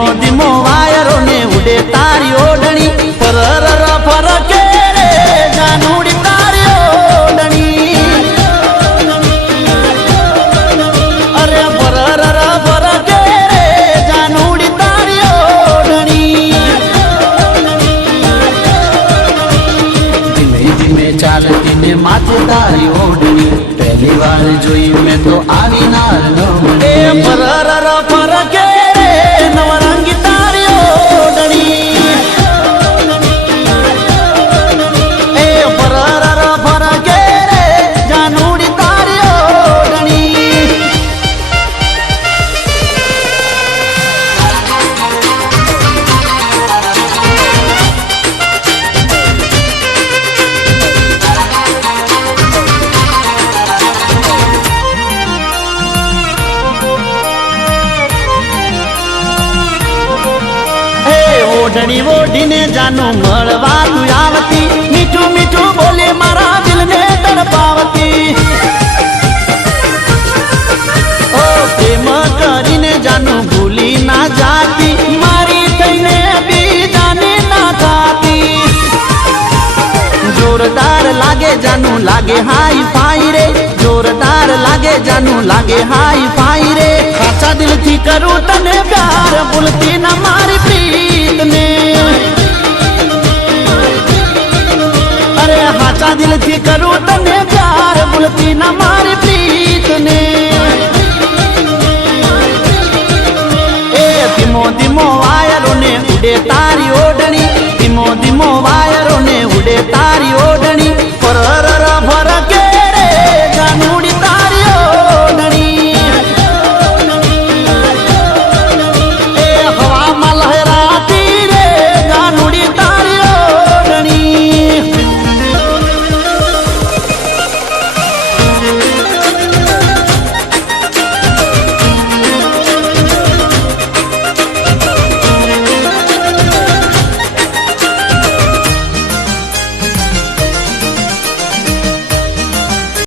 धीमो धीमो वायरो ने उड़े तारी ओढ़नी फरर फरके रे जानूड़ी तारी ओढ़नी अरे फरर फरके रे जानूड़ी तारी ओढ़नी धीमे धीमे चालती ने माथे तारी ओढ़नी पहली बार जोई मैं तो आवी नार नो ए फरर फरके नवरंगी तारी ओढ़नी ए फरर फरके रे जानूड़ी तारी ओढ़नी ओढ़नी ओढ़ीने जानू मळवा तू आवती मीठू मीठू बोले मारा दिल ने तड़पावती ओ प्रेम करीने जानू भूली ना जाती मारी थईने भी जाने ना थाती जोरदार लागे जानू लागे हाई फाई रे जोरदार लागे जानू लागे हाई फाई रे साचा दिल थी करूं तने प्यार भूलती ना मारी प्रीत ने अरे हाचा दिल थी करूं तने प्यार भूलती ना मारी प्रीत ने ए धीमो धीमो वायरो ने उड़े तारी ओढ़नी धीमो धीमो वायरो ने उड़े तारी ओढ़नी